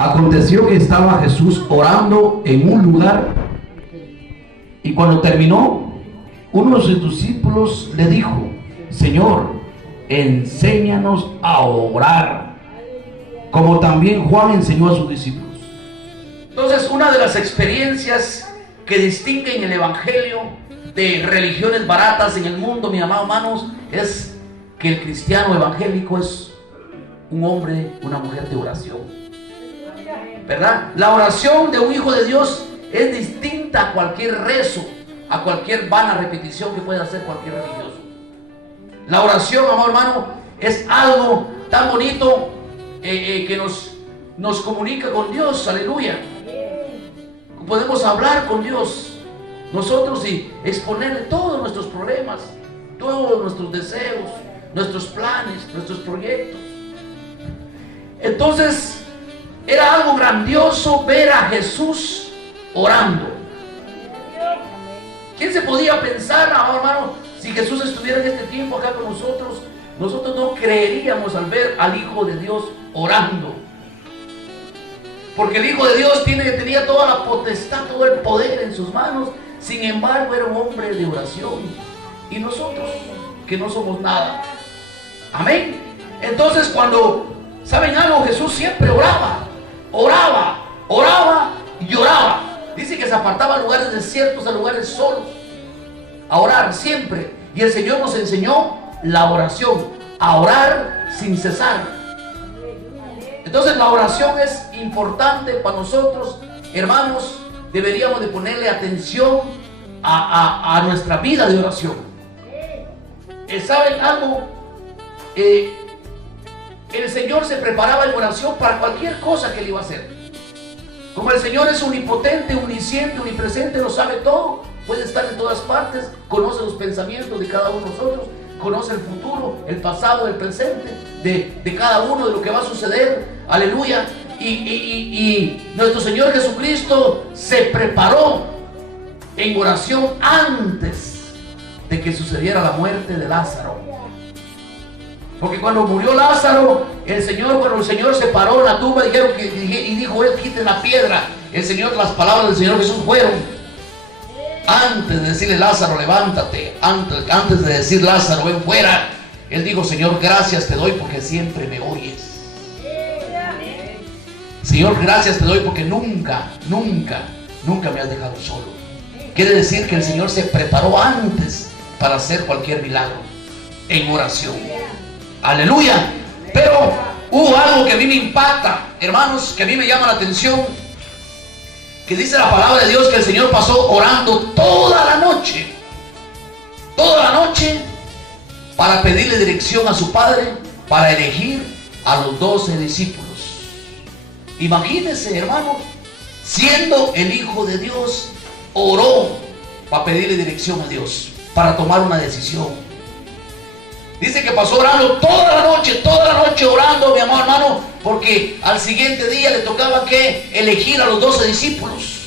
Aconteció que estaba Jesús orando en un lugar, y cuando terminó, uno de sus discípulos le dijo: Señor, enséñanos a orar, como también Juan enseñó a sus discípulos. Entonces, una de las experiencias que distinguen el evangelio de religiones baratas en el mundo, mis amados hermanos, es que el cristiano evangélico es un hombre, una mujer de oración, ¿verdad? La oración de un hijo de Dios es distinta a cualquier rezo, a cualquier vana repetición que pueda hacer cualquier religioso. La oración, amado hermano, es algo tan bonito que nos comunica con Dios. Aleluya. Podemos hablar con Dios nosotros y exponerle todos nuestros problemas, todos nuestros deseos, nuestros planes, nuestros proyectos. Entonces era algo grandioso ver a Jesús orando. ¿Quién se podía pensar, hermano, si Jesús estuviera en este tiempo acá con nosotros? Nosotros no creeríamos al ver al Hijo de Dios orando, porque el Hijo de Dios tenía toda la potestad, todo el poder en sus manos. Sin embargo, era un hombre de oración, y nosotros que no somos nada. Amén. Entonces, cuando, ¿saben algo? Jesús siempre oraba y oraba. Dice que se apartaba a lugares desiertos, a lugares solos, a orar siempre. Y el Señor nos enseñó la oración, a orar sin cesar. Entonces la oración es importante para nosotros, hermanos. Deberíamos de ponerle atención a nuestra vida de oración. ¿Saben algo? El Señor se preparaba en oración para cualquier cosa que Él iba a hacer. Como el Señor es omnipotente, omnisciente, omnipresente, lo sabe todo, puede estar en todas partes, conoce los pensamientos de cada uno de nosotros, conoce el futuro, el pasado, el presente de cada uno, de lo que va a suceder. Aleluya. Y nuestro Señor Jesucristo se preparó en oración antes de que sucediera la muerte de Lázaro. Porque cuando murió Lázaro, cuando el Señor se paró en la tumba, dijo él: quiten la piedra. Las palabras del Señor Jesús fueron, antes de decirle: Lázaro, levántate, antes de decir: Lázaro, ven fuera, Él dijo: Señor, gracias te doy porque siempre me oyes. Señor, gracias te doy porque nunca me has dejado solo. Quiere decir que el Señor se preparó antes para hacer cualquier milagro en oración. Aleluya. Pero hubo algo que a mí me impacta, hermanos, que a mí me llama la atención, que dice la palabra de Dios que el Señor pasó orando toda la noche para pedirle dirección a su Padre, para elegir a los 12 discípulos. Imagínense, hermano, siendo el Hijo de Dios, oró para pedirle dirección a Dios, para tomar una decisión. Dice que pasó orando toda la noche orando, mi amado hermano, porque al siguiente día le tocaba que elegir a los 12 discípulos.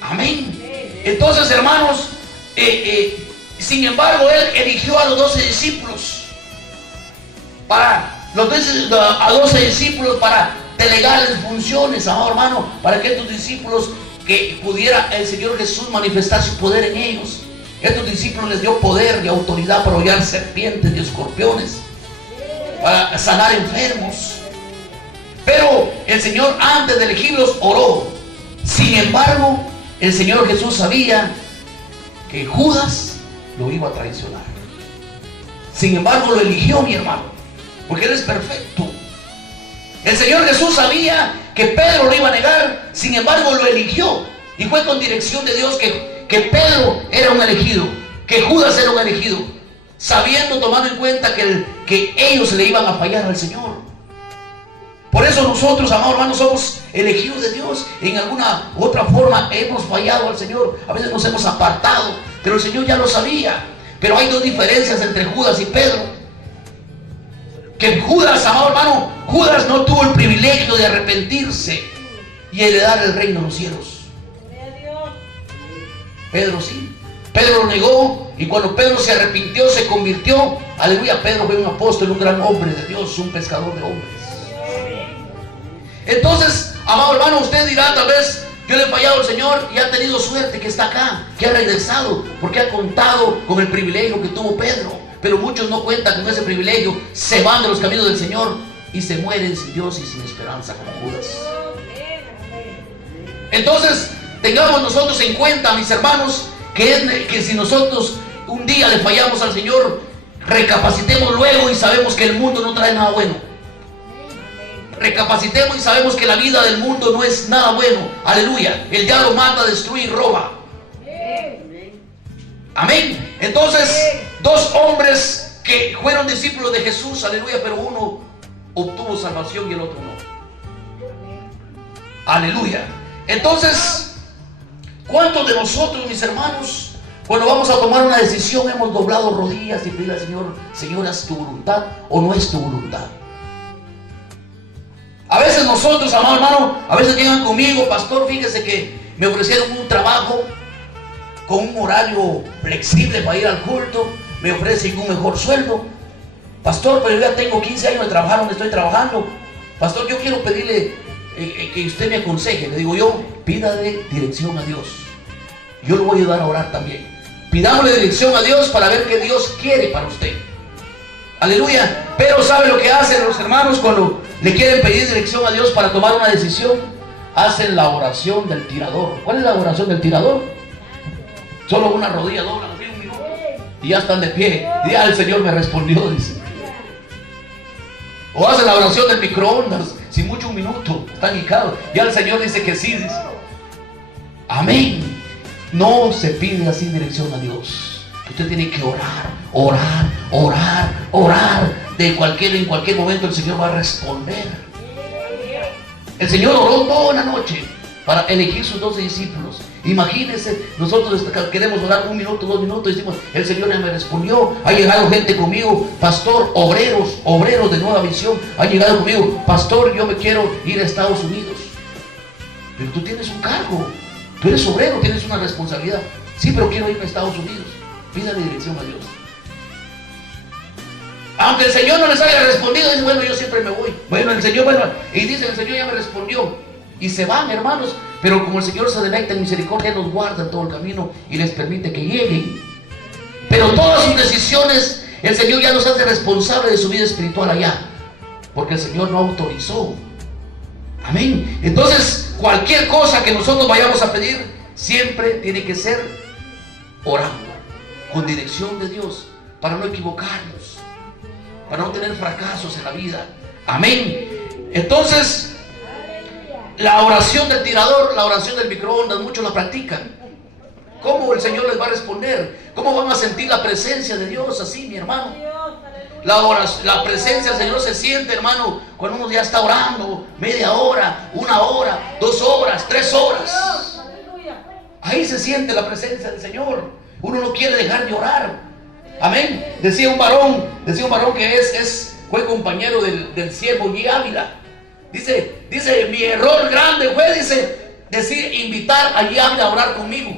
Amén. Entonces, hermanos, sin embargo, Él eligió a los 12 discípulos a 12 discípulos para delegarles funciones, amado hermano, para que estos discípulos, que pudiera el Señor Jesús manifestar su poder en ellos. Estos discípulos les dio poder y autoridad para hollar serpientes y escorpiones, para sanar enfermos. Pero el Señor, antes de elegirlos, oró. Sin embargo, el Señor Jesús sabía que Judas lo iba a traicionar. Sin embargo, lo eligió, mi hermano, porque Él es perfecto. El Señor Jesús sabía que Pedro lo iba a negar. Sin embargo, lo eligió, y fue con dirección de Dios que Pedro era un elegido, que Judas era un elegido, sabiendo, tomando en cuenta que ellos le iban a fallar al Señor. Por eso nosotros, amados hermanos, somos elegidos de Dios. En alguna u otra forma hemos fallado al Señor, a veces nos hemos apartado, pero el Señor ya lo sabía. Pero hay dos diferencias entre Judas y Pedro. Que Judas, amado hermano, Judas no tuvo el privilegio de arrepentirse y heredar el reino de los cielos. Pedro sí. Pedro lo negó, y cuando Pedro se arrepintió, se convirtió. Aleluya, Pedro fue un apóstol, un gran hombre de Dios, un pescador de hombres. hermano, usted dirá, tal vez yo le he fallado al Señor y ha tenido suerte que está acá, que ha regresado, porque ha contado con el privilegio que tuvo Pedro. Pero muchos no cuentan con ese privilegio, se van de los caminos del Señor y se mueren sin Dios y sin esperanza, como Judas. Entonces, tengamos nosotros en cuenta, mis hermanos, que si nosotros un día le fallamos al Señor, recapacitemos luego y sabemos que el mundo no trae nada bueno. Recapacitemos y sabemos que la vida del mundo no es nada bueno. Aleluya. El diablo mata, destruye y roba. Amén. Entonces, dos hombres que fueron discípulos de Jesús, aleluya, pero uno obtuvo salvación y el otro no. Aleluya. Entonces, ¿cuántos de nosotros, mis hermanos, cuando vamos a tomar una decisión hemos doblado rodillas y pedirle al Señor, Señor, ¿es tu voluntad o no es tu voluntad? A veces nosotros, amado hermano, a veces llegan conmigo, pastor, fíjese que me ofrecieron un trabajo con un horario flexible para ir al culto, me ofrecen un mejor sueldo. Pastor, pero yo ya tengo 15 años de trabajar donde estoy trabajando. Pastor, yo quiero pedirle que usted me aconseje. Le digo yo, pídale dirección a Dios. Yo lo voy a ayudar a orar también. Pidámosle dirección a Dios para ver qué Dios quiere para usted. Aleluya. Pero ¿sabe lo que hacen los hermanos cuando le quieren pedir dirección a Dios para tomar una decisión? Hacen la oración del tirador. ¿Cuál es la oración del tirador? Solo una rodilla doblan así un minuto y ya están de pie. Y ya el Señor me respondió, dice. O hacen la oración del microondas, sin mucho un minuto, están hincados. Ya el Señor dice que sí, dice. Amén. No se pide así dirección a Dios. Usted tiene que orar, orar, orar, orar. En cualquier momento el Señor va a responder. El Señor oró toda una noche para elegir sus 12 discípulos. Imagínense, nosotros queremos orar 1 minuto, 2 minutos, y decimos, el Señor ya me respondió. Ha llegado gente conmigo, pastor, obreros de Nueva Visión, han llegado conmigo, pastor, yo me quiero ir a Estados Unidos. Pero tú tienes un cargo, tú eres obrero, tienes una responsabilidad. Sí, pero quiero irme a Estados Unidos. Pídale dirección a Dios. Aunque el Señor no les haya respondido, dice, bueno, yo siempre me voy. Bueno, el Señor, y dice, el Señor ya me respondió. Y se van, hermanos, pero como el Señor se deleita en misericordia, los guarda en todo el camino y les permite que lleguen. Pero todas sus decisiones, el Señor ya los hace responsables de su vida espiritual allá, porque el Señor no autorizó. Amén. Entonces, cualquier cosa que nosotros vayamos a pedir, siempre tiene que ser orando, con dirección de Dios, para no equivocarnos, para no tener fracasos en la vida. Amén. Entonces, la oración del tirador, la oración del microondas, muchos la practican. ¿Cómo el Señor les va a responder? ¿Cómo van a sentir la presencia de Dios así, mi hermano? La presencia del Señor se siente, hermano, cuando uno ya está orando media hora, 1 hora, 2 horas, 3 horas. Ahí se siente la presencia del Señor. Uno no quiere dejar de orar. Amén. Decía un varón que fue compañero del siervo G. Ávila. Dice, mi error grande fue, decir, invitar a G. Ávila a orar conmigo.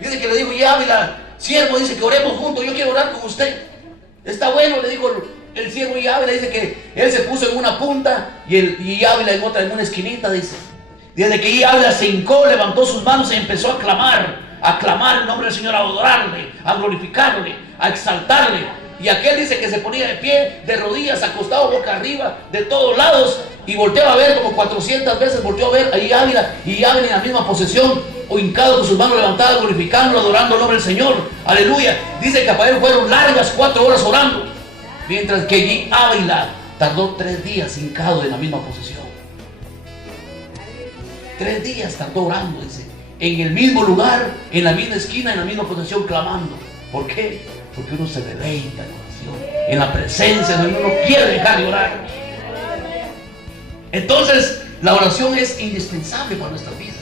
Dice que le digo, G. Ávila, siervo, dice que oremos juntos, yo quiero orar con usted. Está bueno, le dijo el siervo G. Ávila, dice que él se puso en una punta y G. Ávila en otra, en una esquinita, dice. Desde que G. Ávila se hincó, levantó sus manos y empezó a clamar el nombre del Señor, a adorarle, a glorificarle, a exaltarle. Y aquel dice que se ponía de pie, de rodillas, acostado boca arriba, de todos lados, y volteaba a ver como 400 veces, volteó a ver a G. Ávila, y G. Ávila en la misma posesión, o hincado con sus manos levantadas, glorificando, adorando el nombre del Señor. Aleluya. Dice que para él fueron largas 4 horas orando, mientras que G. Ávila tardó 3 días hincado en la misma posesión. 3 días tardó orando, dice, en el mismo lugar, en la misma esquina, en la misma posesión, clamando. ¿Por qué? Porque uno se deleita en oración, en la presencia de Dios, uno no quiere dejar de orar. Entonces, la oración es indispensable para nuestras vidas.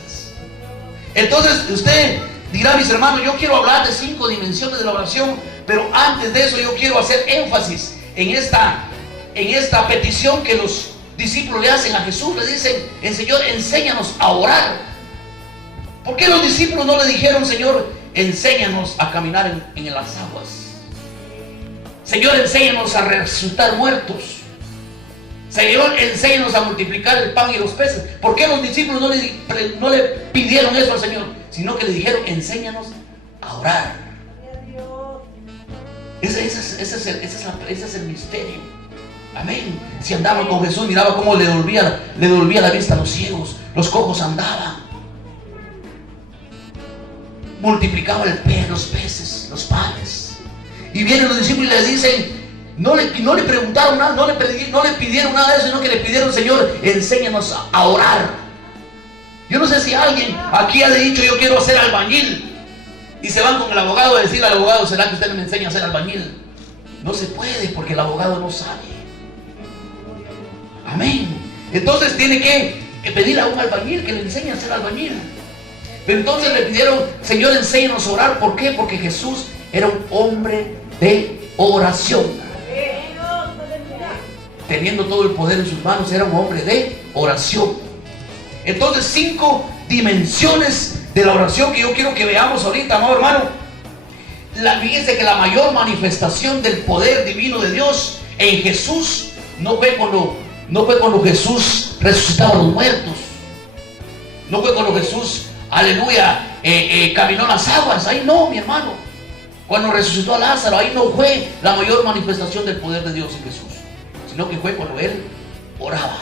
Entonces, usted dirá, mis hermanos, yo quiero hablar de 5 dimensiones de la oración, pero antes de eso yo quiero hacer énfasis en esta petición que los discípulos le hacen a Jesús. Le dicen, Señor, enséñanos a orar. ¿Por qué los discípulos no le dijeron, Señor, enséñanos a caminar en las aguas? Señor, enséñanos a resucitar muertos. Señor, enséñanos a multiplicar el pan y los peces. ¿Por qué los discípulos no le pidieron eso al Señor? Sino que le dijeron, enséñanos a orar. Ese es el misterio. Amén. Si andaban con Jesús, miraba cómo le devolvía la vista a los ciegos. Los cojos andaban. Multiplicaba los peces, los panes. Y vienen los discípulos y le dicen, no le preguntaron nada, no le pidieron nada de eso, sino que le pidieron, Señor, enséñanos a orar. Yo no sé si alguien aquí ha dicho, yo quiero ser albañil, y se van con el abogado a decirle al abogado, ¿será que usted me enseña a ser albañil? No se puede, porque el abogado no sabe. Amén. Entonces tiene que pedir a un albañil que le enseñe a ser albañil. Pero entonces le pidieron, Señor, enséñanos a orar. ¿Por qué? Porque Jesús era un hombre de oración. Teniendo todo el poder en sus manos, era un hombre de oración. Entonces, 5 dimensiones de la oración que yo quiero que veamos ahorita, amado hermano. Fíjense que la mayor manifestación del poder divino de Dios en Jesús no fue cuando Jesús resucitaba a los muertos. No fue cuando Jesús, aleluya, caminó las aguas. Ahí no, mi hermano. Cuando resucitó a Lázaro, ahí no fue la mayor manifestación del poder de Dios en Jesús, sino que fue cuando Él oraba.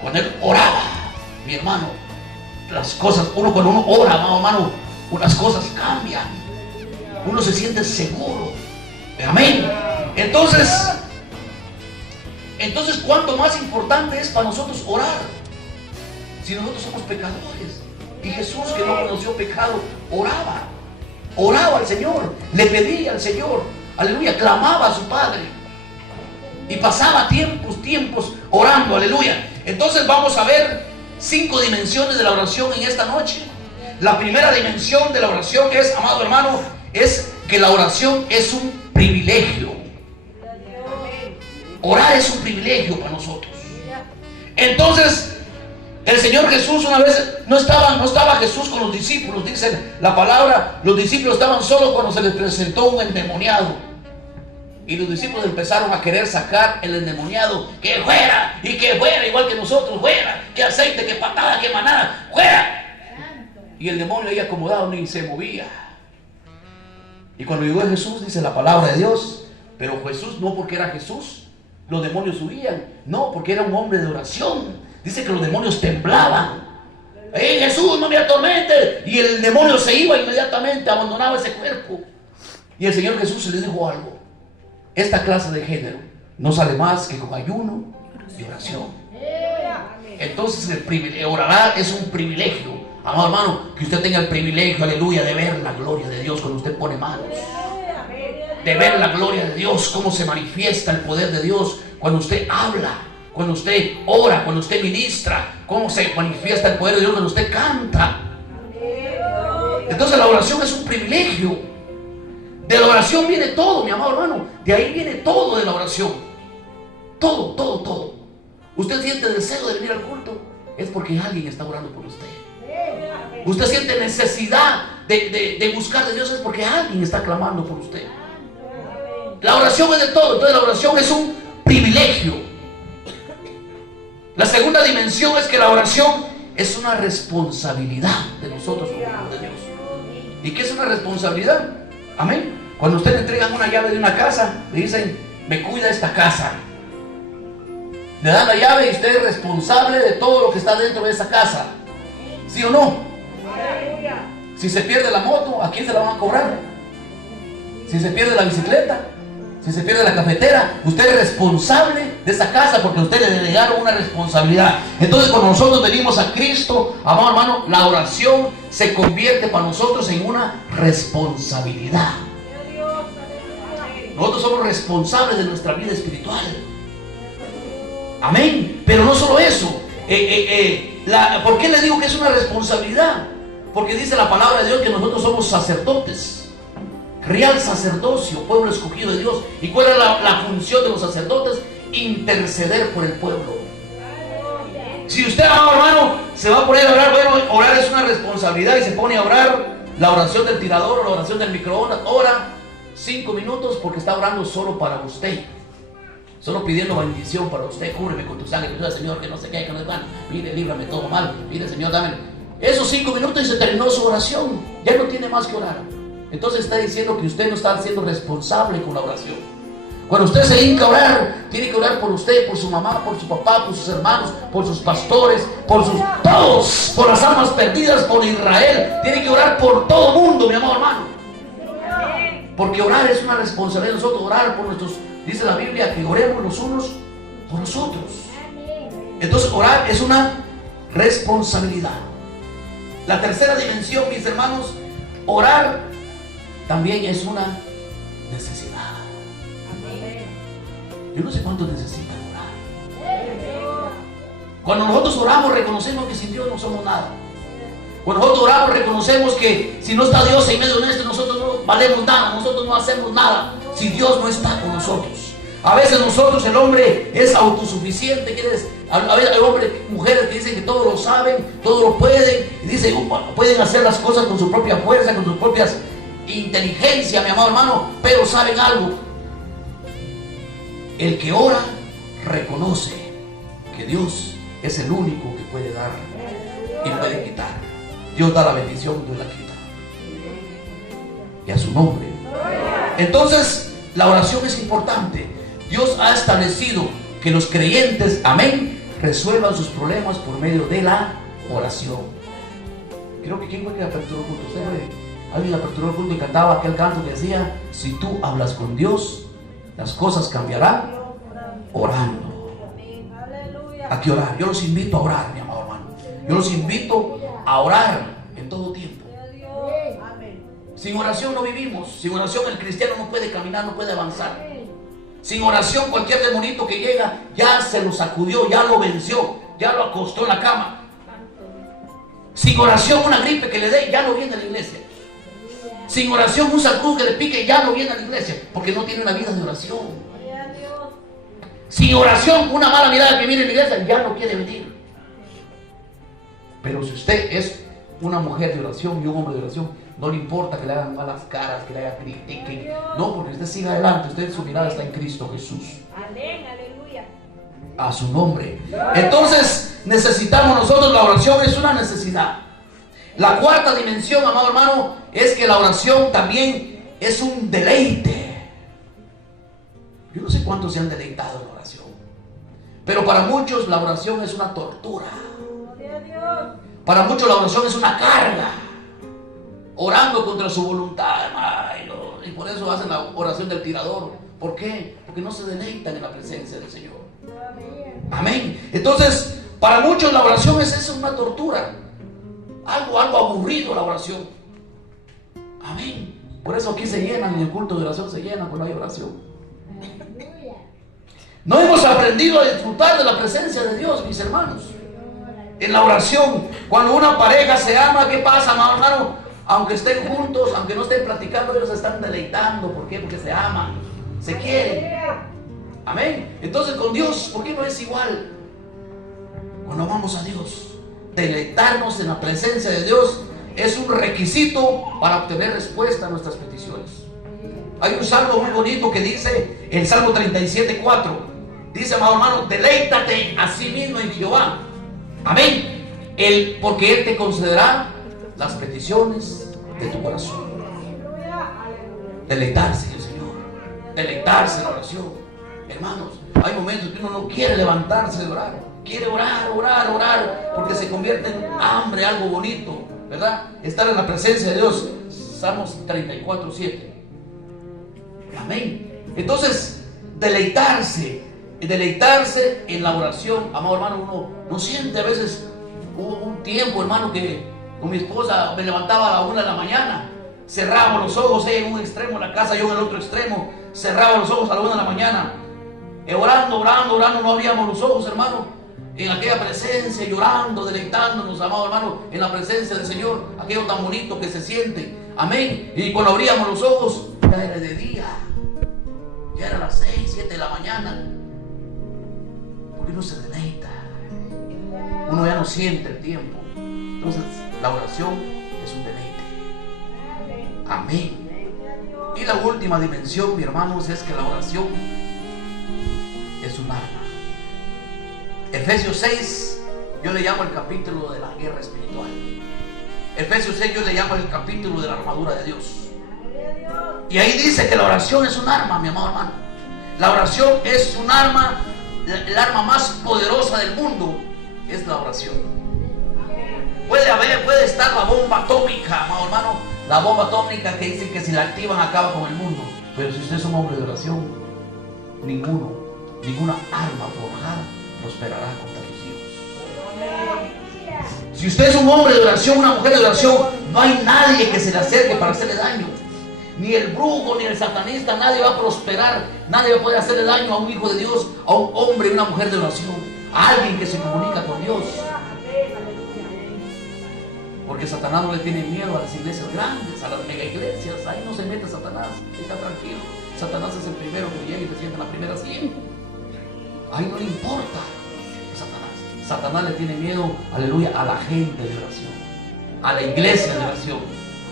Cuando Él oraba, mi hermano, las cosas, cuando uno ora, hermano, unas cosas cambian. Uno se siente seguro. Amén. Entonces, ¿cuánto más importante es para nosotros orar? Si nosotros somos pecadores. Y Jesús, que no conoció pecado, oraba. Oraba al Señor, le pedía al Señor, aleluya, clamaba a su Padre. Y pasaba tiempos orando, aleluya. Entonces vamos a ver 5 dimensiones de la oración en esta noche. La primera dimensión de la oración es, amado hermano, es que la oración es un privilegio. Orar es un privilegio para nosotros. Entonces, el Señor Jesús una vez no estaba Jesús con los discípulos, dice la palabra, los discípulos estaban solos cuando se les presentó un endemoniado. Y los discípulos empezaron a querer sacar el endemoniado, que fuera, igual que nosotros, fuera, que aceite, que patada, que manada, fuera. Y el demonio ahí acomodado ni se movía. Y cuando llegó Jesús, dice la palabra de Dios, pero Jesús no porque era Jesús, los demonios huían, no, porque era un hombre de oración. Dice que los demonios temblaban. Jesús, no me atormentes. Y el demonio se iba inmediatamente, abandonaba ese cuerpo. Y el Señor Jesús le dijo algo: esta clase de género no sale más que con ayuno y oración. Entonces orar es un privilegio, amado hermano, que usted tenga el privilegio, aleluya, de ver la gloria de Dios cuando usted pone manos. De ver la gloria de Dios, cómo se manifiesta el poder de Dios cuando usted habla, cuando usted ora, cuando usted ministra, cómo se manifiesta el poder de Dios cuando usted canta. Entonces la oración es un privilegio. De la oración viene todo, mi amado hermano. De ahí viene todo de la oración. Todo. Usted siente deseo de venir al culto, es porque alguien está orando por usted. Usted siente necesidad de buscar de Dios, es porque alguien está clamando por usted. La oración es de todo. Entonces la oración es un privilegio. La segunda dimensión es que la oración es una responsabilidad de nosotros como hijos de Dios. ¿Y qué es una responsabilidad? Amén. Cuando usted le entregan una llave de una casa, le dicen: me cuida esta casa. Le dan la llave y usted es responsable de todo lo que está dentro de esa casa. ¿Sí o no? Si se pierde la moto, ¿a quién se la van a cobrar? Si se pierde la bicicleta, si se pierde la cafetera, usted es responsable de esa casa porque usted le delegaron una responsabilidad. Entonces, cuando nosotros venimos a Cristo, amado hermano, la oración se convierte para nosotros en una responsabilidad. Nosotros somos responsables de nuestra vida espiritual. Amén. Pero no solo eso. ¿Por qué le digo que es una responsabilidad? Porque dice la palabra de Dios que nosotros somos sacerdotes, real sacerdocio, pueblo escogido de Dios. ¿Y cuál es la función de los sacerdotes? Interceder por el pueblo. Si usted, amado hermano, se va a poner a orar, bueno, orar es una responsabilidad y se pone a orar la oración del tirador o la oración del microondas, ora 5 minutos porque está orando solo para usted. solo pidiendo bendición para usted. Cúbreme con tu sangre, Señor, que no se caiga, que no se van. Mire, líbrame todo mal. Mire, Señor, dame. Esos 5 minutos y se terminó su oración. Ya no tiene más que orar. Entonces está diciendo que usted no está siendo responsable con la oración. Cuando usted se hinca a orar, tiene que orar por usted, por su mamá, por su papá, por sus hermanos, por sus pastores, por sus todos, por las almas perdidas, por Israel. Tiene que orar por todo el mundo, mi amado hermano. Porque orar es una responsabilidad de nosotros. Orar por nuestros, dice la Biblia, que oremos los unos por los otros. Entonces orar es una responsabilidad. La tercera dimensión, mis hermanos, orar también es una necesidad. Yo no sé cuántos necesitan orar. Cuando nosotros oramos, reconocemos que sin Dios no somos nada. Cuando nosotros oramos, reconocemos que si no está Dios en medio de nosotros, nosotros no valemos nada, nosotros no hacemos nada si Dios no está con nosotros. A veces nosotros, el hombre es autosuficiente. A veces hay hombres, mujeres que dicen que todo lo saben, todo lo pueden, y dicen pueden hacer las cosas con su propia fuerza, con sus propias inteligencia, mi amado hermano. Pero saben algo, el que ora reconoce que Dios es el único que puede dar y puede quitar. Dios da la bendición, Dios la quita. Y a su nombre. Entonces, la oración es importante. Dios ha establecido que los creyentes, amén, resuelvan sus problemas por medio de la oración. Creo que ¿quién fue que aperturó el culto? ¿Usted fue? Alguien aperturó el culto y cantaba aquel canto que decía: si tú hablas con Dios, las cosas cambiarán orando. ¿A qué orar? Yo los invito a orar, mi amado hermano. Yo los invito a orar en todo tiempo. Sin oración no vivimos. Sin oración el cristiano no puede caminar, no puede avanzar. Sin oración cualquier demonito que llega ya se lo sacudió, ya lo venció, ya lo acostó en la cama. Sin oración una gripe que le dé ya no viene a la iglesia. Sin oración un zancudo que le pique ya no viene a la iglesia, porque no tiene una vida de oración. Sin oración una mala mirada que viene a la iglesia ya no quiere venir. Pero si usted es una mujer de oración y un hombre de oración, no le importa que le hagan malas caras, que le hagan critiquen. No, porque usted siga adelante. Usted, su mirada está en Cristo Jesús. Amén, aleluya. A su nombre. Entonces necesitamos nosotros, la oración es una necesidad. La cuarta dimensión, amado hermano, es que la oración también es un deleite. Yo no sé cuántos se han deleitado en la oración, pero para muchos la oración es una tortura. Para muchos la oración es una carga, orando contra su voluntad. Y por eso hacen la oración del tirador. ¿Por qué? Porque no se deleitan en la presencia del Señor. Amén. Entonces, para muchos la oración es una tortura, algo aburrido la oración. Amén. Por eso aquí se llenan, en el culto de oración se llenan cuando hay oración. No hemos aprendido a disfrutar de la presencia de Dios, mis hermanos. En la oración, cuando una pareja se ama, ¿qué pasa, amado hermano? Aunque estén juntos, aunque no estén platicando, ellos se están deleitando. ¿Por qué? Porque se aman, se quieren. Amén. Entonces con Dios, ¿por qué no es igual? Cuando amamos a Dios, deleitarnos en la presencia de Dios es un requisito para obtener respuesta a nuestras peticiones. Hay un salmo muy bonito que dice, el Salmo 37:4, dice, amado hermano, deleítate a sí mismo en Jehová. Amén. Porque Él te concederá las peticiones de tu corazón. Deleitarse en el Señor, deleitarse en la oración. Hermanos, hay momentos que uno no quiere levantarse de orar, quiere orar, porque se convierte en hambre, algo bonito, ¿verdad? Estar en la presencia de Dios. Salmos 34:7. Amén. Entonces, deleitarse en la oración, amado hermano, uno no siente a veces. Hubo un tiempo, hermano, que con mi esposa me levantaba a la 1 de la mañana, cerrábamos los ojos, ella en un extremo de la casa, yo en el otro extremo, cerrábamos los ojos a la 1 de la mañana, orando, no abríamos los ojos, hermano, en aquella presencia, llorando, deleitándonos, amado hermano, en la presencia del Señor, aquello tan bonito que se siente. Amén. Y cuando abríamos los ojos, ya era de día, ya era las 6, 7 de la mañana, porque uno se deleita, uno ya no siente el tiempo. Entonces la oración es un deleite. Amén. Y la última dimensión, mis hermanos, es que la oración es un arma. Efesios 6, yo le llamo el capítulo de la guerra espiritual. Efesios 6 yo le llamo el capítulo de la armadura de Dios. Y ahí dice que la oración es un arma, mi amado hermano. La oración es un arma, el arma más poderosa del mundo es la oración. Puede estar la bomba atómica, amado hermano, la bomba atómica que dicen que si la activan acaba con el mundo. Pero si usted es un hombre de oración, ninguna arma forjada prosperará contra sus hijos. Si usted es un hombre de oración, una mujer de oración, no hay nadie que se le acerque para hacerle daño. Ni el brujo, ni el satanista, nadie va a prosperar, nadie va a poder hacerle daño a un hijo de Dios, a un hombre y una mujer de oración, a alguien que se comunica con Dios. Porque Satanás no le tiene miedo a las iglesias grandes, a las mega iglesias. Ahí no se mete Satanás, está tranquilo. Satanás es el primero que llega y te sienta en la primera silla. Ahí no le importa Satanás. Satanás le tiene miedo, aleluya, a la gente de oración, a la iglesia de oración,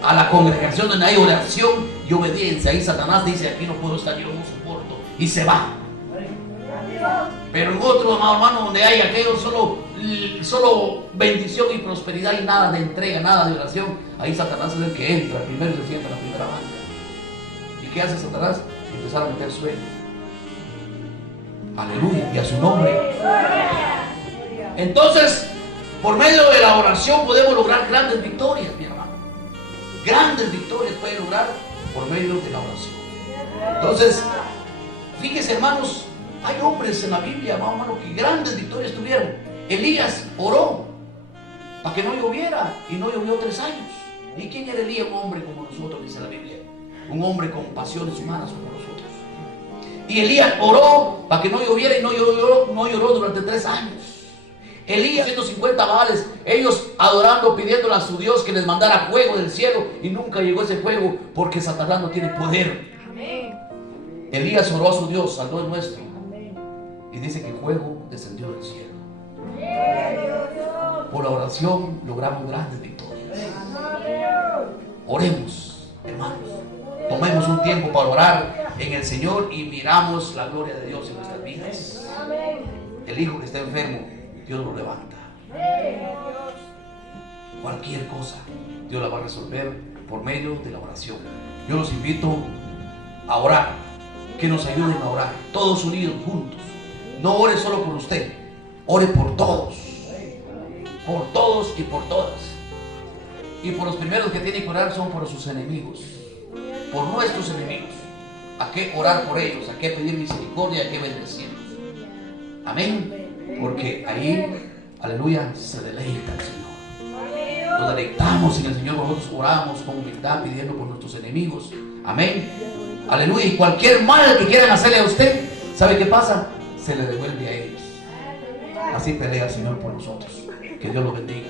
a la congregación donde hay oración y obediencia. Ahí Satanás dice: aquí no puedo estar, yo no soporto, y se va. Pero en otro, amado hermano, donde hay aquello solo bendición y prosperidad y nada de entrega, nada de oración, ahí Satanás es el que entra primero y se sienta en la primera banca. ¿Y qué hace Satanás? Empezar a meter sueño. Aleluya, y a su nombre. Entonces, por medio de la oración podemos lograr grandes victorias, mi hermano. Grandes victorias pueden lograr por medio de la oración. Entonces, fíjense, hermanos, hay hombres en la Biblia, hermano, que grandes victorias tuvieron. Elías oró para que no lloviera y no llovió 3 años. ¿Y quién era Elías? Un hombre como nosotros, dice la Biblia. Un hombre con pasiones humanas como nosotros. Y Elías oró para que no lloviera y no lloró durante 3 años. Elías, 150 baales, ellos adorando, pidiéndole a su Dios que les mandara fuego del cielo, y nunca llegó ese fuego porque Satanás no tiene poder. Elías oró a su Dios, al Dios nuestro, y dice que fuego descendió del cielo. Por la oración logramos grandes victorias. Oremos, hermanos. Tomemos un tiempo para orar en el Señor y miramos la gloria de Dios en nuestras vidas. El hijo que está enfermo, Dios lo levanta. Cualquier cosa, Dios la va a resolver por medio de la oración. Yo los invito a orar, que nos ayuden a orar, todos unidos, juntos. No ore solo por usted, ore por todos y por todas. Y por los primeros que tienen que orar son por sus enemigos, por nuestros enemigos. ¿A qué orar por ellos? ¿A qué pedir misericordia? ¿A qué bendecirlos? Amén. Porque ahí, aleluya, se deleita el Señor. Nos deleitamos en el Señor. Nosotros oramos con humildad, pidiendo por nuestros enemigos. Amén. Aleluya. Y cualquier mal que quieran hacerle a usted, ¿sabe qué pasa? Se le devuelve a ellos. Así pelea el Señor por nosotros. Que Dios lo bendiga.